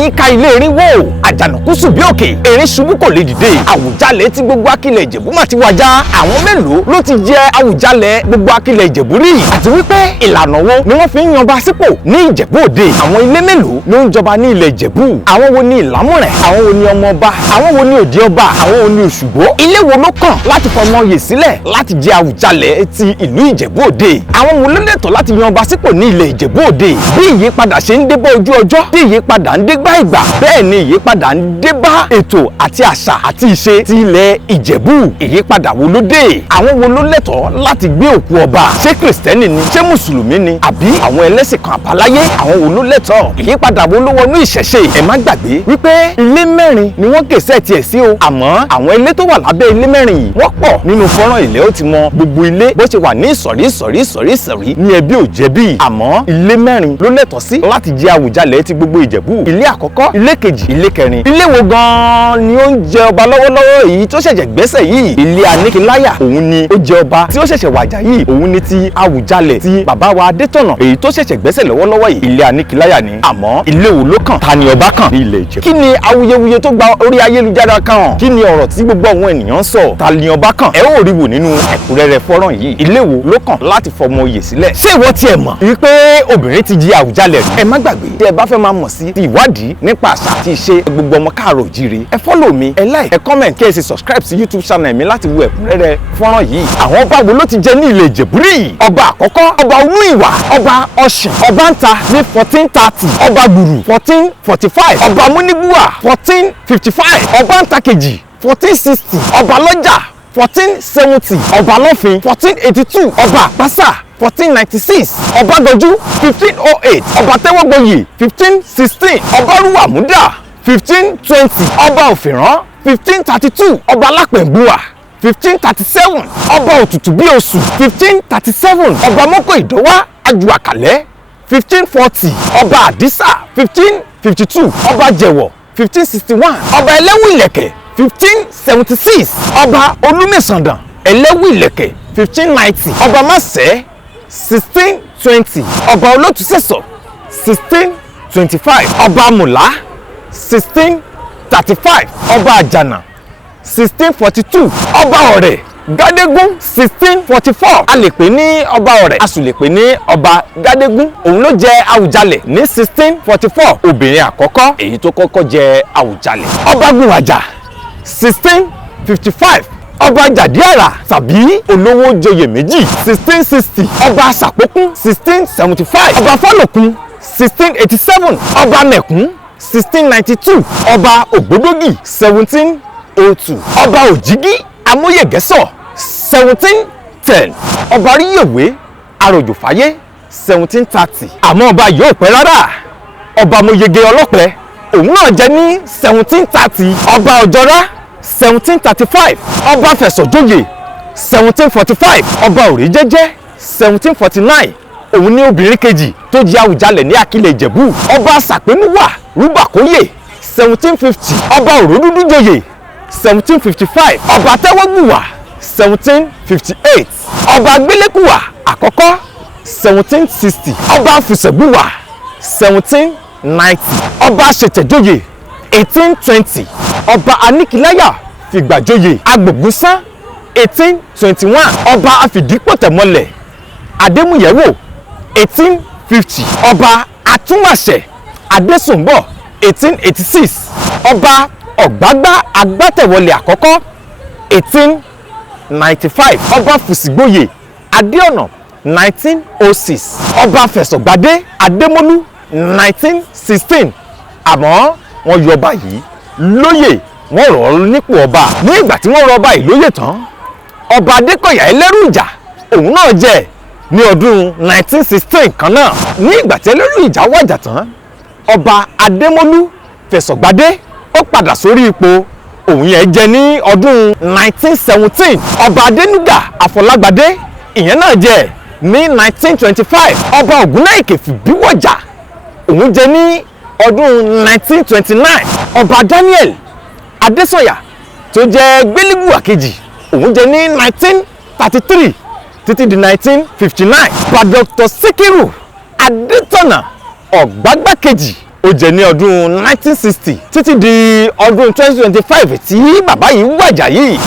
ẹ̀yin ka ilé erin wò àjànàkú sùn bí òkè erin ṣubú kò lè dìde. Àwùjalẹ̀ tí gbogbo akílẹ̀ Ìjẹ̀bú mà ti wájà. Àwọn mélòó ló ti jẹ Àwùjalẹ̀ gbogbo akílẹ̀ Ìjẹ̀bú rí? Àti wípé ìlànà wo ni wọ́n fi ń yanba sípò ní Ìjẹ̀bú Òde? Àwọn ilé mélòó ló ń jọba ní ilẹ̀ Ìjẹ̀bú? Àwọn wo ni Ìlámùrẹ̀? Àwọn wo ni ọmọọba? Àwọn wo ni òde ọba? Àwọn wo ni Òṣùgbó? Ilé wo ló kàn láti fọmọ oyè sílẹ̀ láti jẹ Àwùjalẹ̀ ti ìlú Ìjẹ̀bú Òde? Àwọn wo ló lẹ́tọ̀ọ́ láti yanba sípò ní ilẹ̀ Ìjẹ̀bú Òde? Bí ìyípadà ṣe ń dé bá ojú ọjọ́, bí ìyípadà ń dé bá ìgbà, bẹ́ẹ̀ ni ìyípadà ń dé bá ètò àti àṣà àti ìṣe ti ilẹ̀ Ìjẹ̀bú. Ìyípadà wo ló dé? Àwọn wo ló lẹ́tọ̀ọ́ láti gbé òkú ọba? Ṣé Kìrìsìtẹ́nì ni? Ṣé Mùsùlùmí ni? Àbí àwọn ẹlẹ́sìn kan àbáláyé? Àwọn wo ló lẹ́tọ̀ọ́? Ìyípadà wo ló wọnú ìṣẹ̀ṣe? Ẹ má gbàgbé wípé ilé mẹ́rin ni wọ́n kèsẹ́ tiẹ̀ sí o. Àmọ́ àwọn ilé tó wà lábẹ́ ilé mẹ́rin yìí wọ́n pọ̀ nínú fọ́nrán ilẹ̀ ó ti mọ gbogbo ilé bó ṣe wà ní ìsọ̀rí ní ẹbí ò jẹ̀bi. Àmọ́ ilé mẹ́rin ló lẹ́tọ̀ọ́ sí láti jẹ Àwùjalẹ̀ ti gbogbo Ìjẹ̀bú. Ilé àkọ́kọ́, ilé kejì, ilé kẹrin. Ilé wo gan-an ni ó ń jẹ ọba lọ́wọ́lọ́wọ́ èyí tó ṣẹ̀ṣẹ̀ gbẹ́sẹ̀ yìí? Ilé Aníkiláyà òun ni ó jẹ ọba tí ó ṣẹ̀ṣẹ̀ wàjà yìí. Òun ni ti Àwùjalẹ̀ ti bàbá wa Adétọ̀nà èyí tó ṣẹ̀ṣẹ̀ gbẹ́sẹ̀ lọ́wọ́lọ́wọ́ yìí. Ilé Aníkiláyà ni. Àmọ́ ilé wo ló kàn? Ta ni ọba kàn ní ilẹ̀ Ìjẹ̀bú? Kí ni awuyewuye tó gba orí ayélujára kan hàn? Kí ni ọ̀rọ̀ tí gbogbo àwọn ènìyàn ń sọ? Ta ni ọba kàn? Ẹ ó rí wò nínú ẹ̀kúnrẹ́rẹ́ fọ́nrán yìí. Ilé wo ló kàn láti fọmọ oyè sílẹ̀? Ṣé ìwọ tiẹ̀ mọ̀ wípé obìnrin ti jẹ Àwùjalẹ̀ rí? Ẹ má gbàgbé tí ẹ bá fẹ́ máa mọ̀ sí ti ìwádìí nípa àṣà àti ìṣe gbogbo ọmọ káàrọ̀ òjíire, ẹ follow mi, ẹ like, ẹ comment, kí ẹ sì subscribe sí YouTube channel mi láti wo ẹ̀kúnrẹ́rẹ́ fọ́nrán yìí. Àwọn ọba wo ló ti jẹ ní ilẹ̀ Ìjẹ̀bú rí? Ọba àkọ́kọ́, ọba Olúìwà, ọba Ọ̀ṣìn, ọba Ńta ní 1430, ọba Gbùrù 1445, ọba Múníbùwà 1455, ọba Ńta kejì 1460, ọba Lọ́jà 1470, ọba Lọ́fin 1482, ọba Àpásà 1496, ọba Gọjú 1508, ọba Tẹ́wọ́gboyè 1516, ọba Rúwàmúdà 1520, ọba Òfìrán 1532, ọba Lápẹ̀ngbùwà 1537, ọba Òtùtù bí Oṣù 1537, ọba Mọ́kọ̀ Ìdọ́wá Àjùàkálẹ̀ 1540, ọba Àdísà 1552, ọba Jẹ̀wọ̀ 1561, ọba Ẹlẹ́wù Ìlẹ̀kẹ̀ 1576, ọba Olúmẹ̀sàndàn Ẹlẹ́wù Ìlẹ̀kẹ̀ 1590, ọba Másẹ̀ 1620, ọba Olótùsẹ̀sọ̀ 1625, ọba Mùlá 1635, ọba Àjànà 1642, ọba Ọ̀rẹ̀ Gádégún 1644. A lè pè ní ọba Ọ̀rẹ̀, a sì lè pè ní ọba Gádégún. Òun ló jẹ Àwùjalẹ̀ ní 1644, obìnrin àkọ́kọ́ èyí tó kọ́kọ́ jẹ Àwùjalẹ̀. Ọba Gùnwàjà 1655, ọba Jàdíàrà tàbí olówó joyè méjì 1660, ọba Sàpókún 1675, ọba Fálòkun 1687, ọba Mẹ̀kún 1692, ọba Ògbódógì 1702, ọba Òjìgí Amóyègẹ́sọ̀ 1710, ọba Ríyèwé Aròjòfáyé 1730. Àmọ́ ọba yóò pẹ́ rárá. Ọba Mòyege Ọlọ́pẹ òun náà jẹ ní 1730, ọba Ọ̀jọ́rá 1735, ọba Fẹ̀sọ̀jóyè 1745, ọba Òrèjẹ́jẹ́ 1749. Òun ní obìnrin kejì tó jẹ Àwùjalẹ̀ ní Akílẹ̀ Ìjẹ̀bú. Ọba Sàpénúwà Rúbàkóyè 1750, ọba Òródúdújoyè 1755, ọba Tẹ́wọ́gbùwà 1758, ọba Gbélékùwà àkọ́kọ́ 1760, ọba Fùsẹ̀gbùwà 1790, ọba Ṣẹ̀tẹ̀jóyè 1820, ọba Aníkiláyà Fìgbàjóyè Agbògúnsán 1821, ọba Afìdípòtẹ̀mọlẹ̀ Adémúyẹ̀wò 1850, ọba Atúnwàṣẹ̀ Adésùnbọ̀ 1886, ọba Ọ̀gbágbá Agbátẹ̀wọlẹ̀ àkọ́kọ́ 1895, ọba Fùsìgbóyè Adéọ̀nà 1906, ọba Fẹ̀sọ̀gbádé Adémọ́lú 1916. Àmọ́ wọ́n yọ ọba yìí lóyè, wọ́n rọ̀ ọ́ nípò ọba. Ní ìgbà tí wọ́n rọ̀ ọba yìí lóyè tán, ọba Adékọ̀yà Ẹlẹ́rùìjà òun náà jẹ ní ọdún 1916 kan náà. Ní ìgbà tí Ẹlẹ́rùìjà wàjà tán, ọba Adémọ́lú Fẹ̀sọ̀gbádé ó padà sórí ipò. Òun yẹn jẹ ní ọdún 1917. ọba Adénúgà Àfọlágbádé ìyẹn náà jẹ ní 1925. ọba Ògúnnáìkè Fìbíwọ̀jà òun jẹ ní ọdún 1929. ọba Daniel Adésànyà tó jẹ Gbélégùwà kejì òun jẹ ní 1933 títí di 1959. ọba Dr. Síkírù Adétọ̀nà Ọ̀gbágbá kejì ó jẹ ní ọdún 1960 títí di ọdún 2025 tí bàbá yìí wàjà yìí.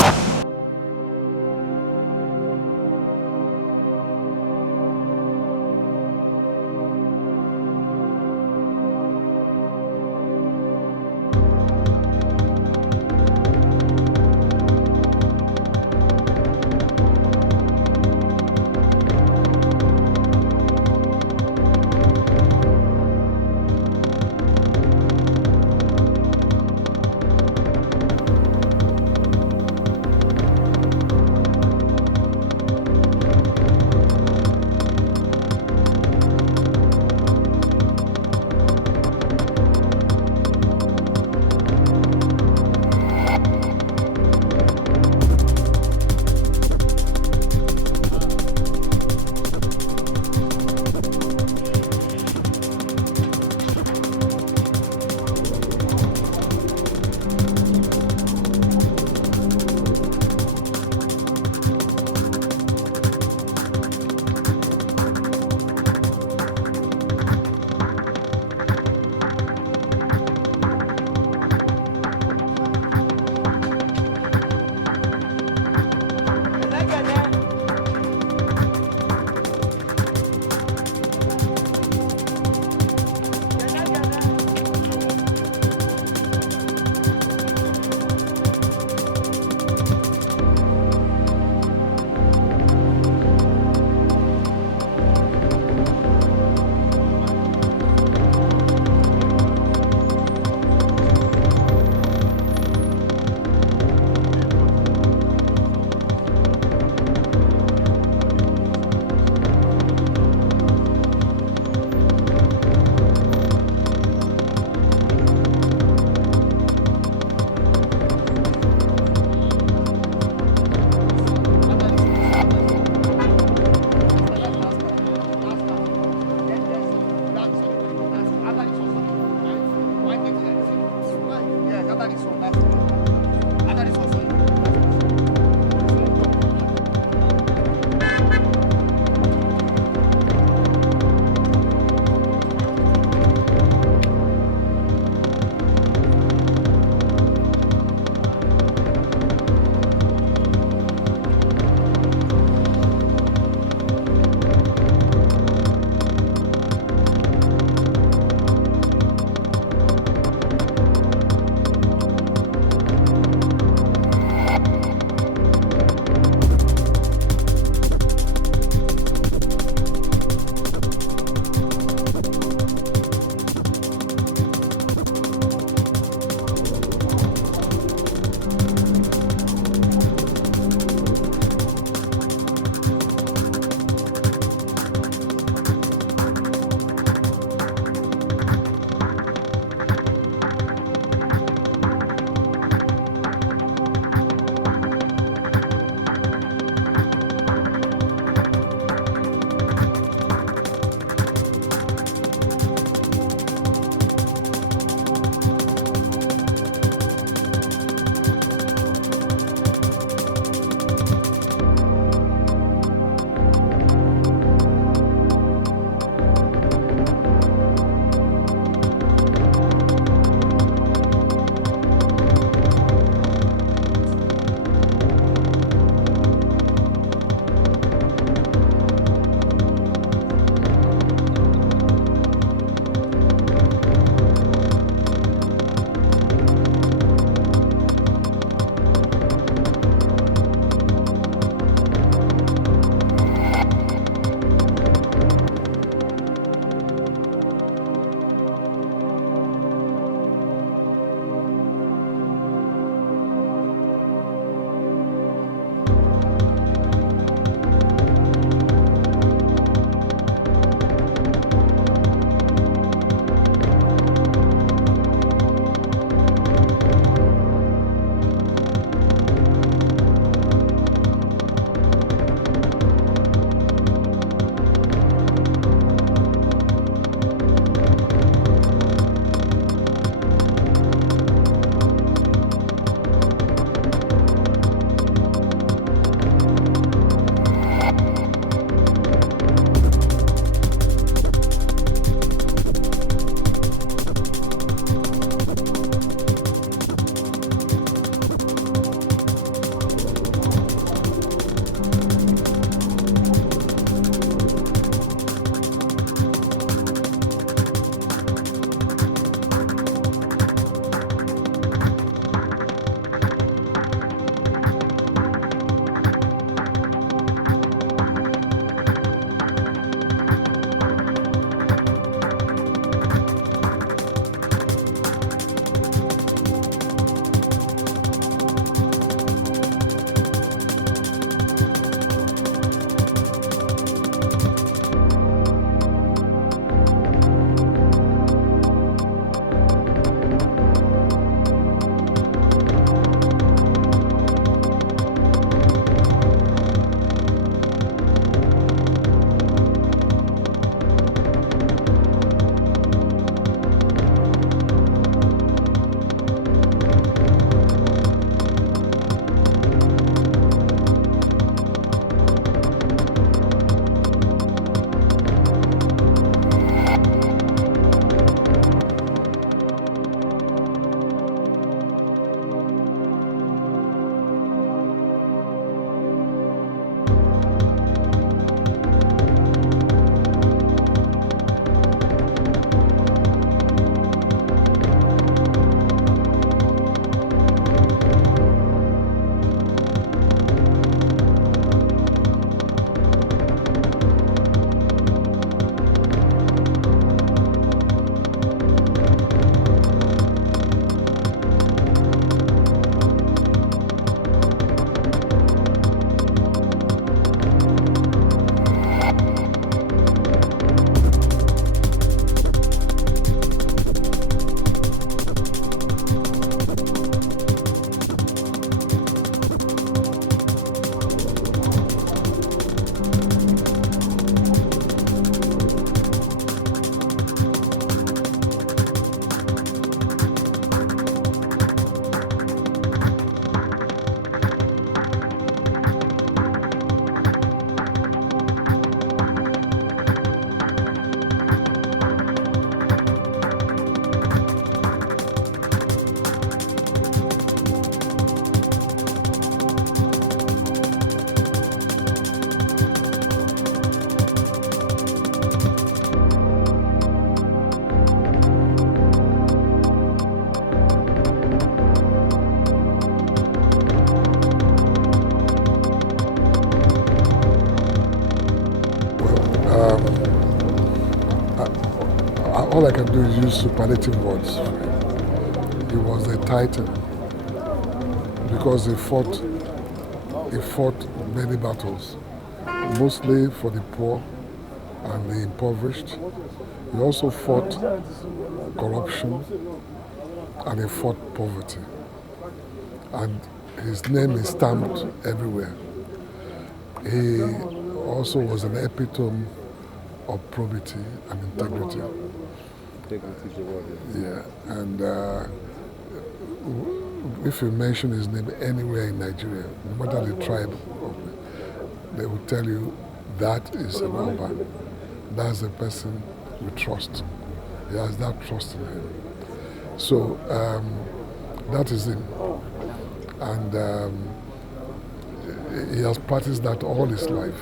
all I can do is use superlative words. He was a titan because he fought many battles, mostly for the poor and the impoverished. He also fought corruption and he fought poverty. And his name is stamped everywhere. He also was an epitome of probity and integrity. Integrity is the word. Yeah, and if you mention his name anywhere in Nigeria, no matter the tribe, they will tell you that is an Oba. That's a person we trust. He has that trust in him. So that is him. And he has practiced that all his life.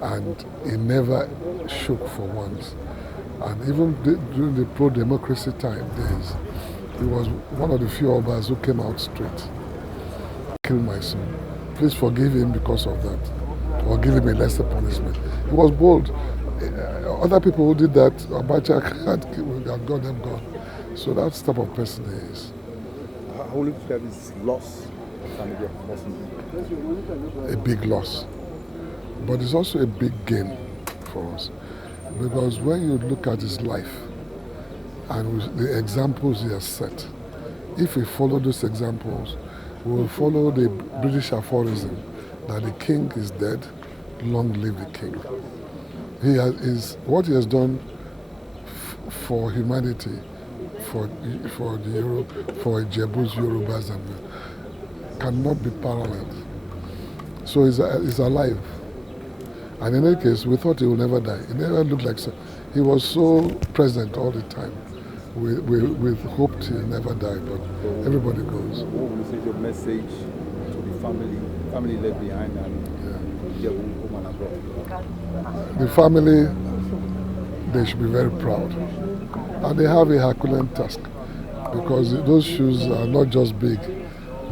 And he never shook for once. And even during the pro-democracy days, he was one of the few Obas who came out straight. Kill my son. Please forgive him because of that. Or give him a lesser punishment. He was bold. Other people who did that, Abacha had got them gone. So that's the type of person he is. How will you describe his loss? A big loss. But it's also a big gain for us. Because when you look at his life and the examples he has set, if we follow those examples, we will follow the British aphorism that the king is dead, long live the king. What he has done for humanity, for Ijebu's, Yorubas, and cannot be paralleled. So he's alive. And in any case, we thought he would never die. He never looked like so. He was so present all the time. We hoped he'd never die, but everybody goes. What would you say is your message to the family left behind and Ijebu woman abroad? The family, they should be very proud. And they have a Herculean task because those shoes are not just big,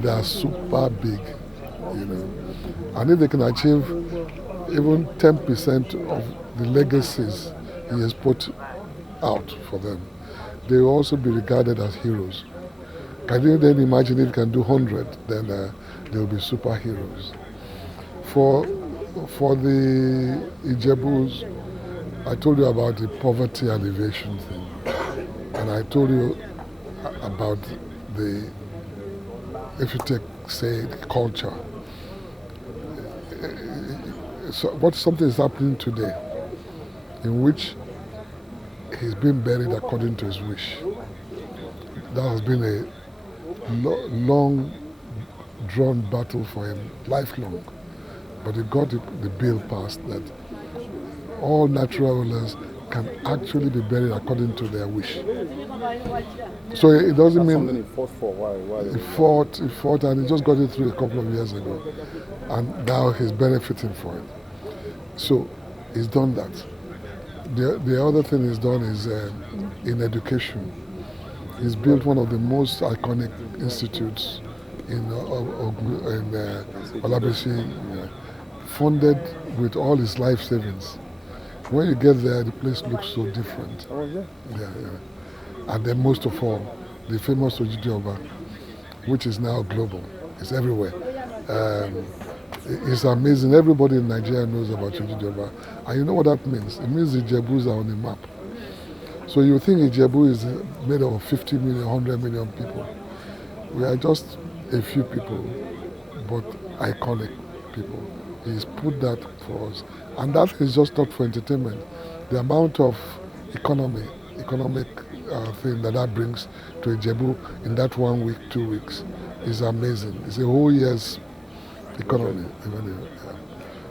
they are super big, you know. And if they can achieve even 10% of the legacies he has put out for them, they will also be regarded as heroes. Can you then imagine if you can do 100, then they will be superheroes. For the Ijebus, I told you about the poverty alleviation thing. And I told you about if you take, say, culture. So something is happening today in which he's been buried according to his wish. That has been a long drawn battle for him, lifelong. But he got the bill passed that all natural rulers can actually be buried according to their wish. So it doesn't mean something he fought for. Why? He fought, and he just got it through a couple of years ago, and now he's benefiting for it. So he's done that. The other thing he's done is in education. He's built one of the most iconic institutes in Olabisi, funded with all his life savings. When you get there, the place looks so different. Oh, yeah? Yeah. And then most of all, the famous Oba, which is now global. It's everywhere. It's amazing. Everybody in Nigeria knows about Oba. And you know what that means? It means the Ijebus are on the map. So you think Ijebu is made of 50 million, 100 million people. We are just a few people, but iconic people. He's put that for us. And that is just not for entertainment. The amount of economic thing that brings to Ijebu in that 1 week, 2 weeks is amazing. It's a whole year's economy. Yeah.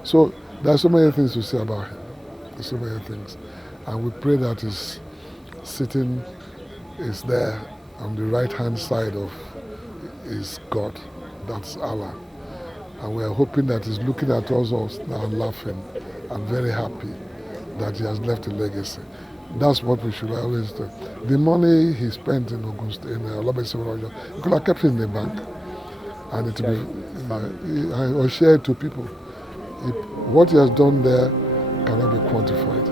So there are so many things to say about him. There's so many things. And we pray that his sitting is there on the right-hand side of his God. That's Allah. And we are hoping that he's looking at us all now and laughing and very happy that he has left a legacy. That's what we should always do. The money he spent in August in Olabisi, he could have kept it in the bank and it will be or share it to people. What he has done there cannot be quantified.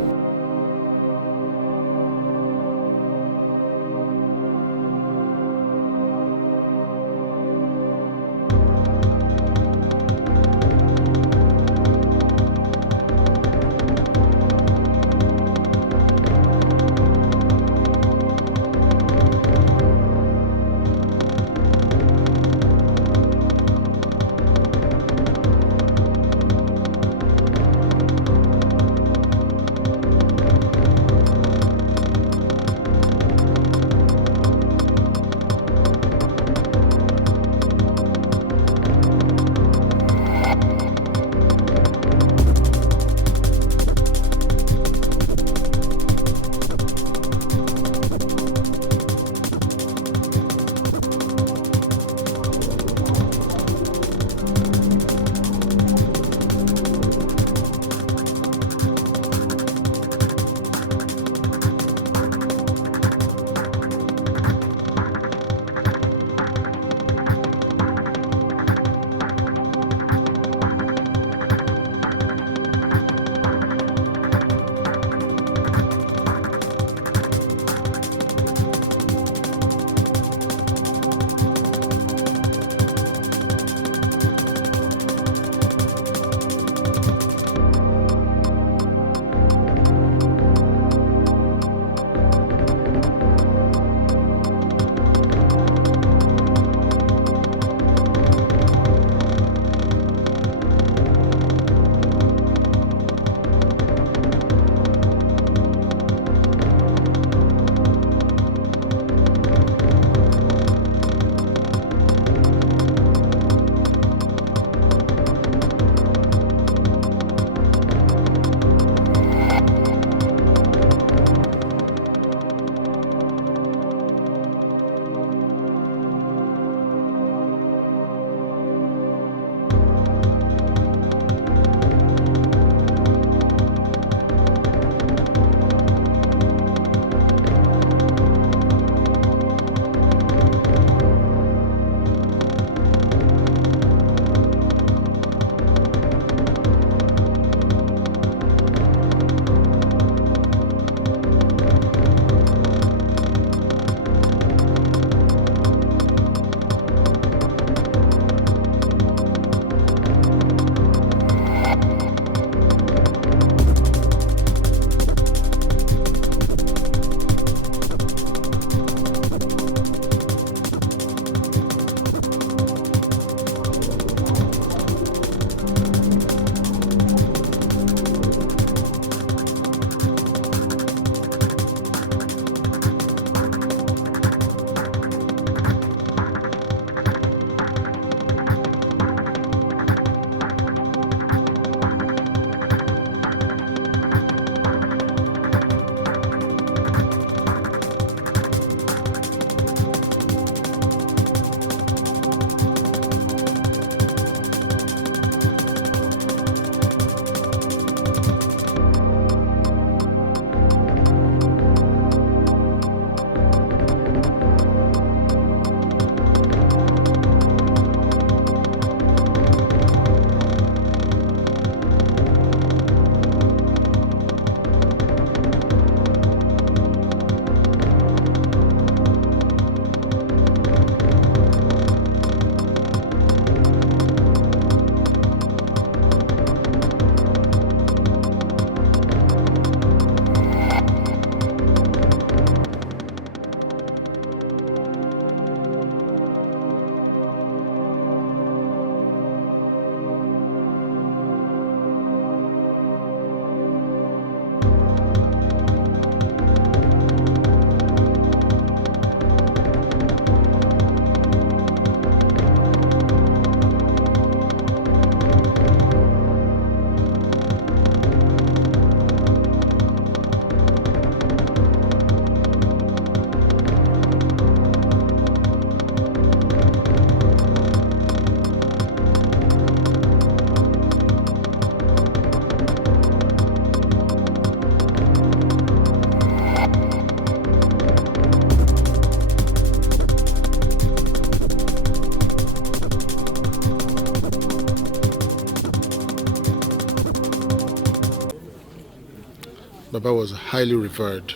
Baba was highly revered,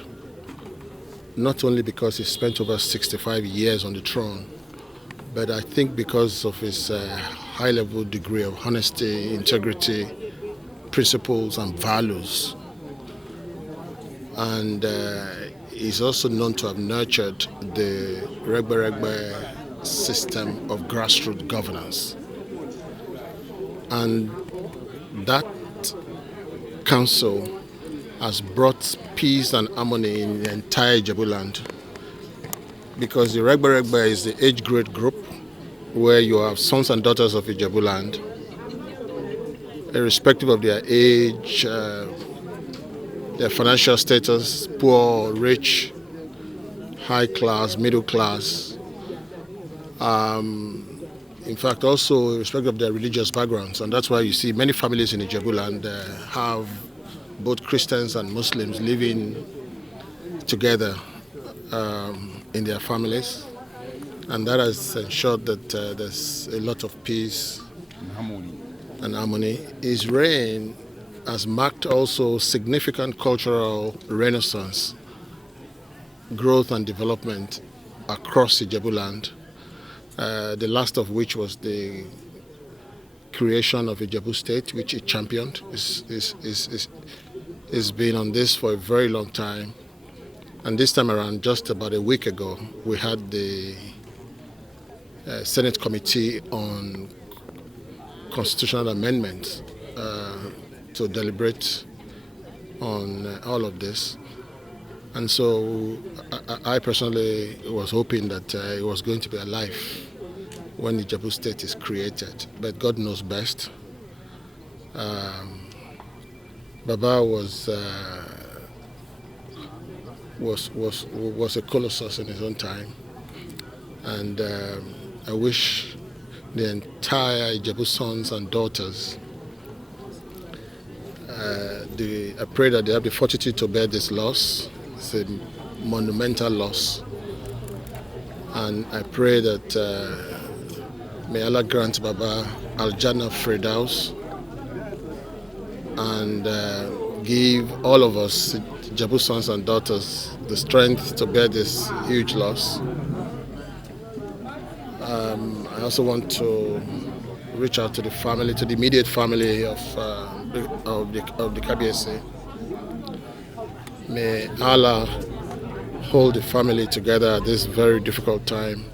not only because he spent over 65 years on the throne, but I think because of his high-level degree of honesty, integrity, principles, and values. And he's also known to have nurtured the Regbe system of grassroots governance. And that council has brought peace and harmony in the entire Ijebu land, because the Regbe is the age grade group where you have sons and daughters of Ijebu land, irrespective of their age, their financial status, poor, rich, high class, middle class. In fact, also irrespective of their religious backgrounds. And that's why you see many families in Ijebu land have both Christians and Muslims living together in their families. And that has ensured that there's a lot of peace and harmony. His reign has marked also significant cultural renaissance, growth and development across Ijebu land, the last of which was the creation of Ijebu State, which he championed. He's been on this for a very long time. And this time around, just about a week ago, we had the Senate Committee on Constitutional Amendments to deliberate on all of this. And so I personally was hoping that it was going to be alive when the Ijebu State is created, but God knows best. Baba was a colossus in his own time, and I wish the entire Ijebu sons and daughters, I pray that they have the fortitude to bear this loss. It's a monumental loss, and I pray that may Allah grant Baba Al-Jannah Firdaus and give all of us, Ijebu sons and daughters, the strength to bear this huge loss. I also want to reach out to the family, to the immediate family of the Kabiyesi. May Allah hold the family together at this very difficult time.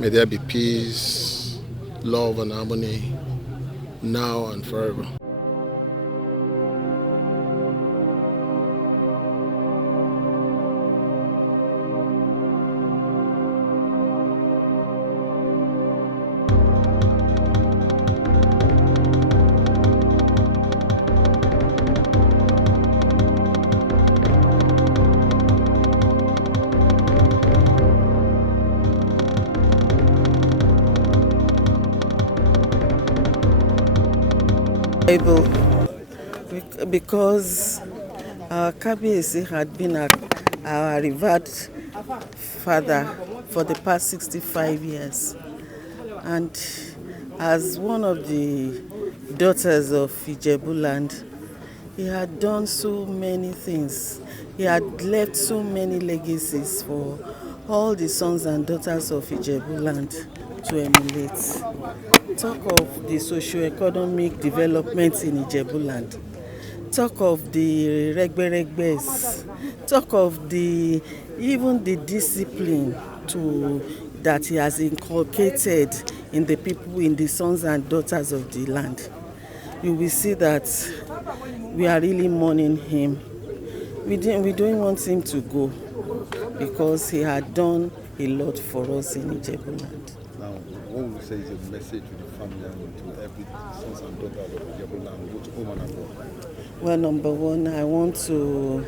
May there be peace, love, and harmony now and forever. Because our Kabiyesi had been our revered father for the past 65 years, and as one of the daughters of Ijebu land, he had done so many things. He had left so many legacies for all the sons and daughters of Ijebu land to emulate. Talk of the socio-economic development in Ijebu land. Talk of the Regberegbes. Talk of even the discipline that he has inculcated in the people, in the sons and daughters of the land. You will see that we are really mourning him. We don't want him to go because he had done a lot for us in Ijebu land. Now, what would you say is a message to the family and to every sons and daughters of Ijebu land, both home and abroad? Well, number one, I want to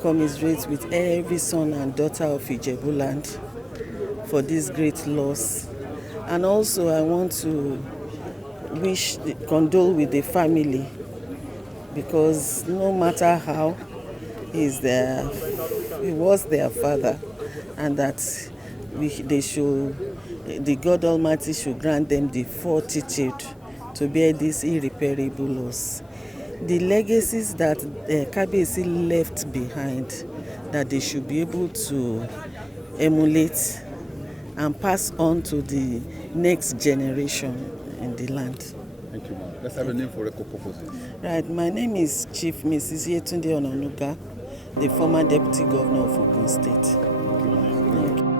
commiserate with every son and daughter of Ijebu land for this great loss. And also I want to condole with the family, because no matter how, he was their father, and that the God Almighty should grant them the fortitude to bear this irreparable loss. the legacies that Kabiyesi left behind, that they should be able to emulate and pass on to the next generation in the land. Thank you, ma'am. Let's have a name for record purposes. Right, my name is Chief Mrs. Yetunde Onanuga, the former Deputy Governor of Ogun State. Thank you.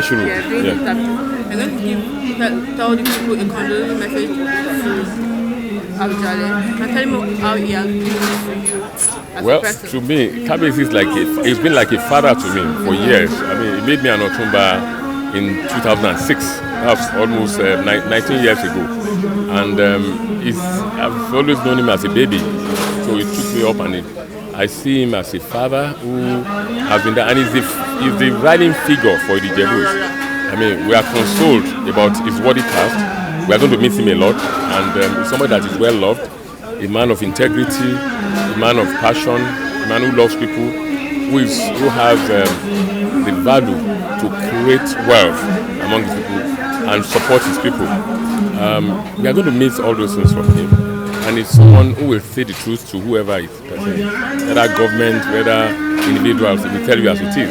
Yes, sir. I'm going to tell the people a condolence message to Awujale and tell him how he has been to you as a person. To me, Kabiyesi is he's been like a father to me for years. I mean, he made me an Otumba in 2006. That was almost 19 years ago. And I've always known him as a baby. So he took me up and I see him as a father who has been there. And he's the riding figure for the Ijebus. I mean, we are consoled about his worthy past. We are going to miss him a lot. And he's somebody that is well loved, a man of integrity, a man of passion, a man who loves people, who has the value to create wealth among his people. and support his people. We are going to miss all those things from him. And it's someone who will say the truth to whoever is present, whether government, whether individuals. He will tell you as it is.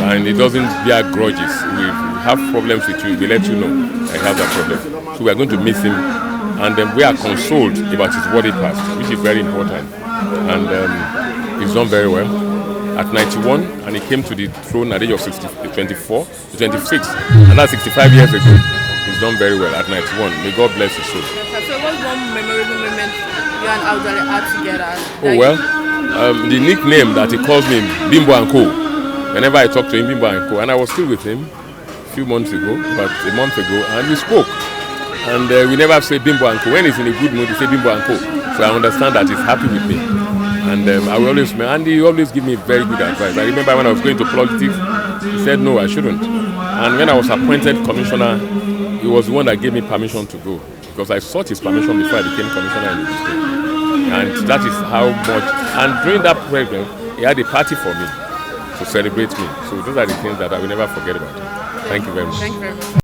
And he doesn't bear grudges. We have problems with you, we let you know I have that problem. So we are going to miss him. And we are consoled about his body past, which is very important. And he's done very well. At 91, and he came to the throne at the age of 24 to 26. And that's 65 years ago. He's done very well at 91. May God bless his soul. So what's one memorable moment you and Awujale had together? Oh, well, the nickname that he calls me, Bimbo and Co. Whenever I talk to him, Bimbo and Co. And I was still with him a few months ago, about a month ago, and we spoke. And we never say Bimbo and Co. When he's in a good mood, we say Bimbo and Co. So I understand that he's happy with me. And I will always, and he always give me very good advice. I remember when I was going to politics, he said no, I shouldn't. And when I was appointed commissioner, he was the one that gave me permission to go, because I sought his permission before I became commissioner in the state. And that is how much. And during that program, he had a party for me to celebrate me. So those are the things that I will never forget about him. Thank you very much. Thank you very much.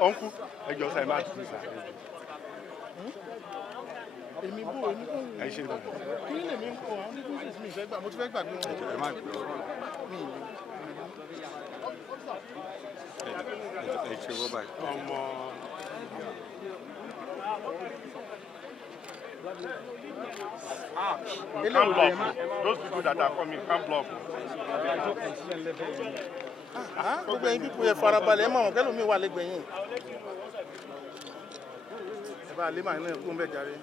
Uncle, I just say match this. Èmi bò ẹ ṣe lọ. Kí ni èmi ń kọ àwọn ní business mi fẹ́ gbà mo ti fẹ́ gbà bí wọn. Ẹ má gbé ọ̀rọ̀. Ẹ ṣe wọ́ báyìí. Ọmọ. You can't block. Those people that are coming can't block. Gbogbo ẹ̀yin pípọ̀ yẹ farabalẹ̀ ẹ̀ mọ̀ wọn kẹ́lò mi wà lẹ́gbẹ̀ẹ́ yín. Ẹ bá lé màá náà kó ń bẹ̀ járe.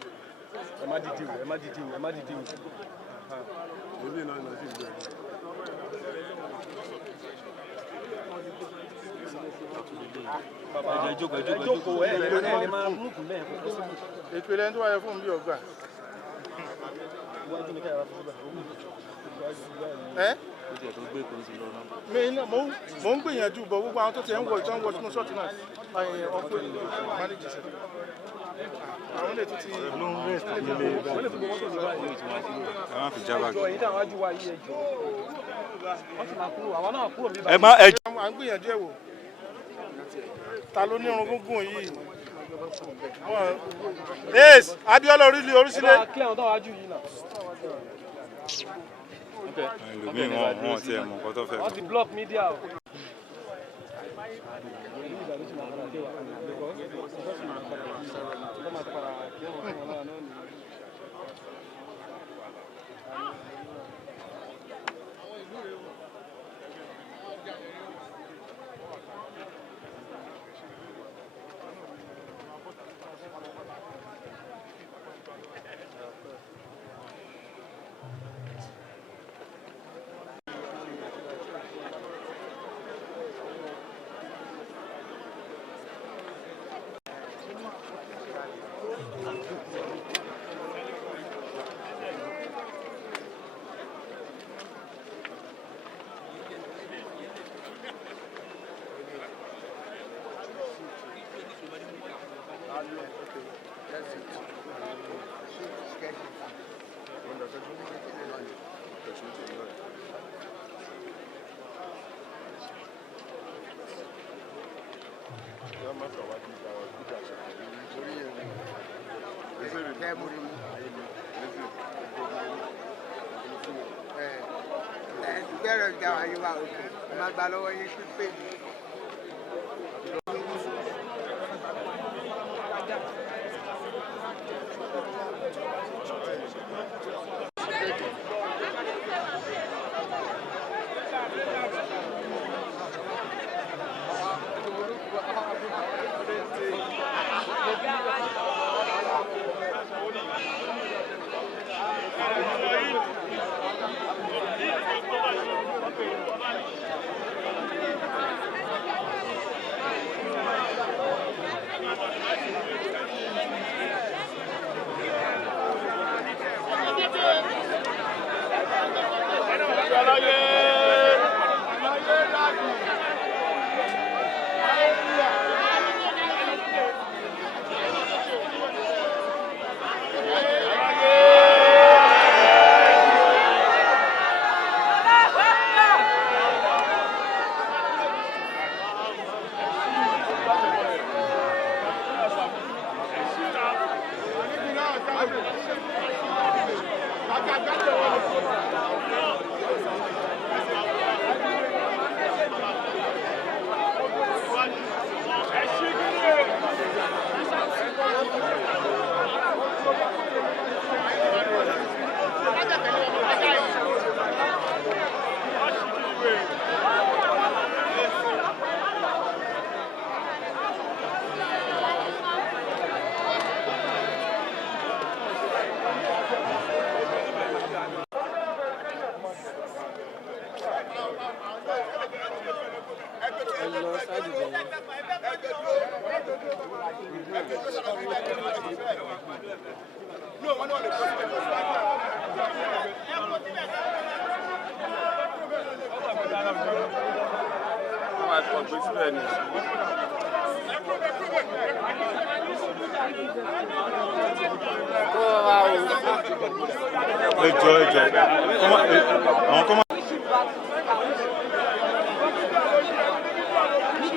Ẹ má dìdí o, ẹ má dìdí o, ẹ má dìdí o. Èmi náà lọ sí ìgbẹ́. Ẹ jókòó ẹ lè máa mú kùn bẹ́ẹ̀. Ìpele ẹni tó wáyé fún mi bí ọgbà. Ẹ? Mi iná mo ń gbìyànjú bọ̀ gbogbo àwọn tó ti ń wọ ìtàn wọ sínú ṣọ́ọ̀tì náà ọ̀pọ̀ mánéjì sẹ́ẹ̀. Àwọn lè tún ti ló ń rẹ̀ sí ilé ìgbà. Wọ́n lè tún gbogbo tó ti báyìí. Ẹ má fi jábà gbé. Ẹ̀yin táwọn ajú wa yìí ẹjọ́. Wọ́n sì máa kúrò, àwọn náà kúrò níbàyìí. Ẹ má ẹjọ́. À ń gbìyànjú ẹ̀ wò. Ta ló ní irun gúngún yìí? Yes, Abíọ́lá orísílẹ̀. Ẹ bá kílẹ̀ àwọn táwọn ajú yìí náà. Ẹlòmíì wọn ti ẹ̀ mọ̀ nǹkan tó fẹ́. Wọ́n ti block media o.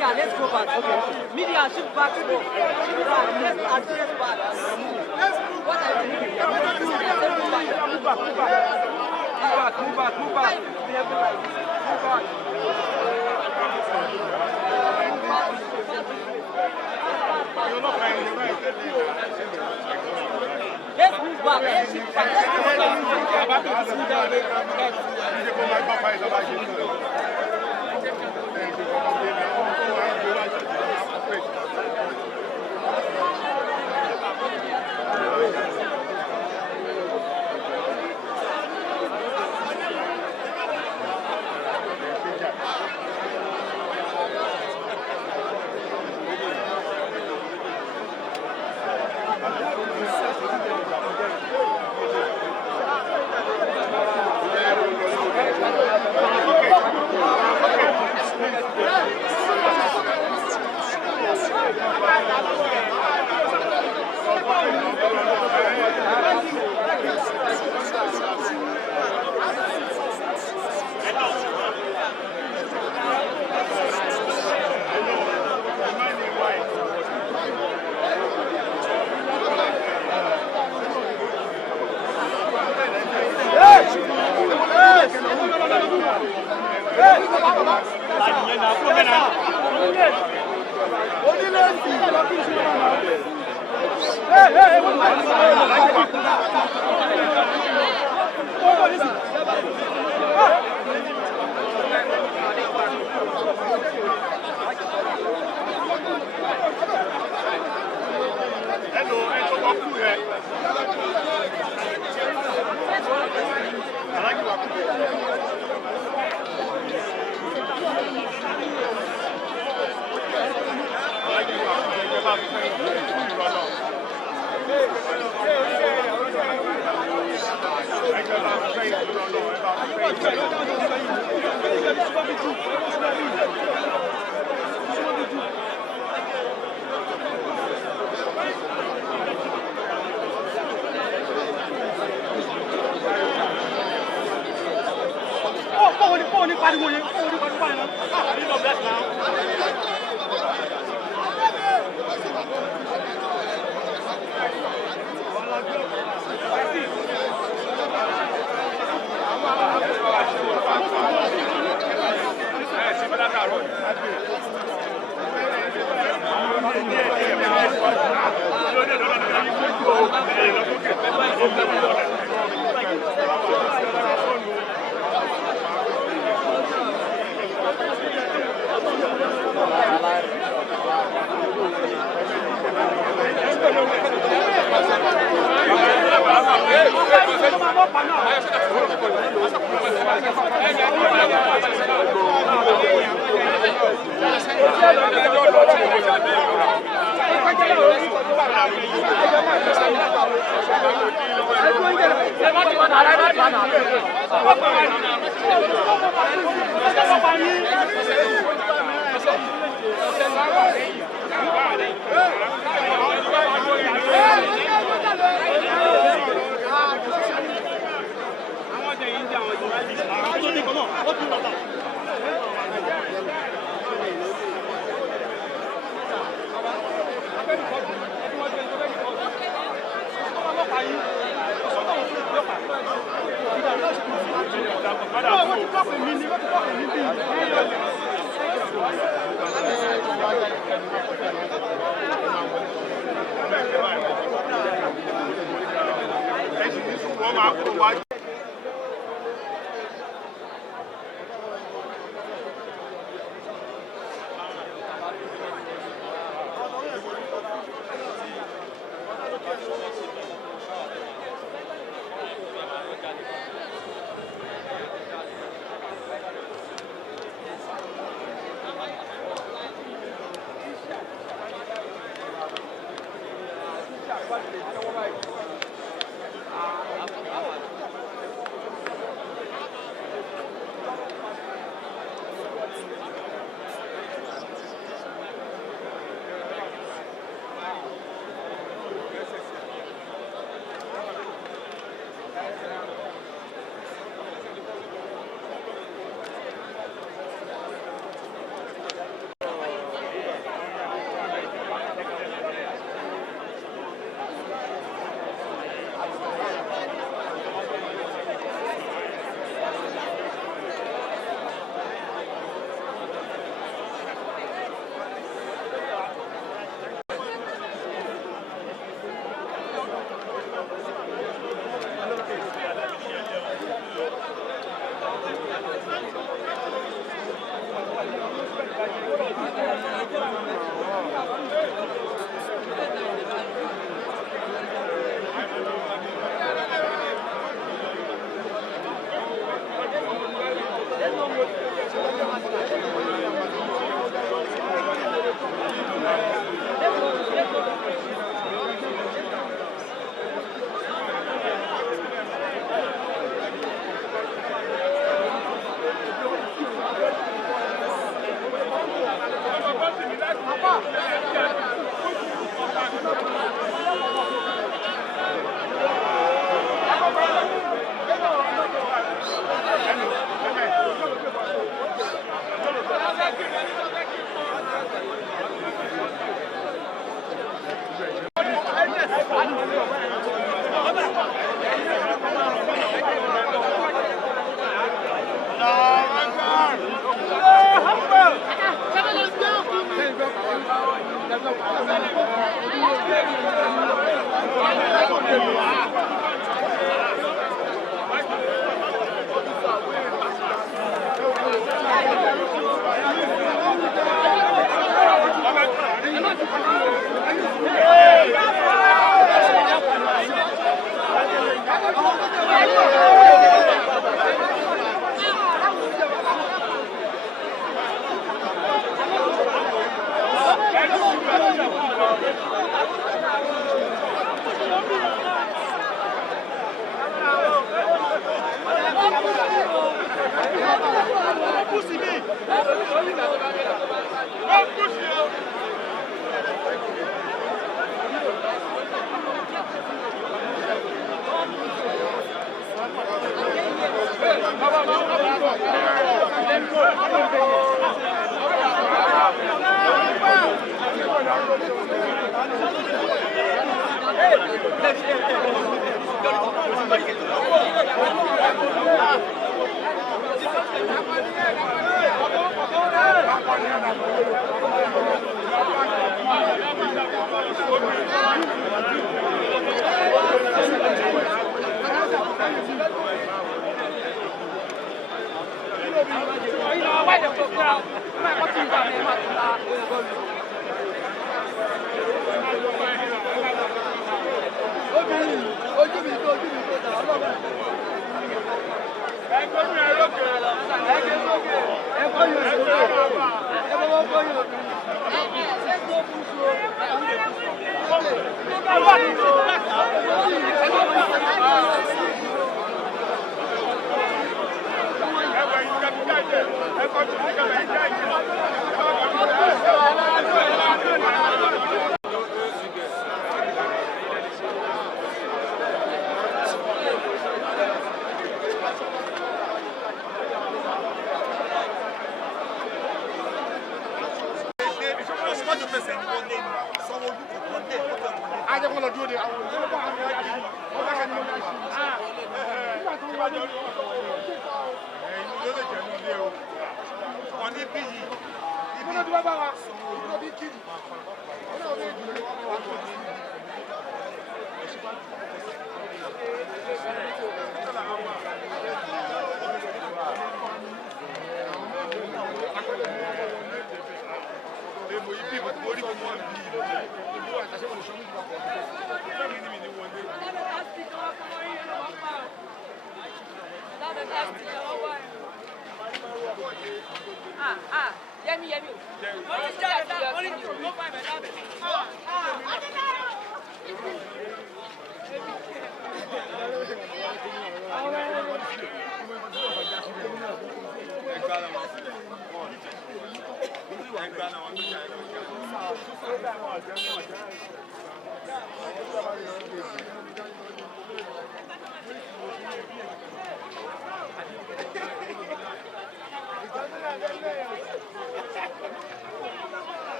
Media, let's go back. Okay. Media, shift back. Let's address back. What are you doing? Move back. Move back. Move back. Let's move back. Let's shift back.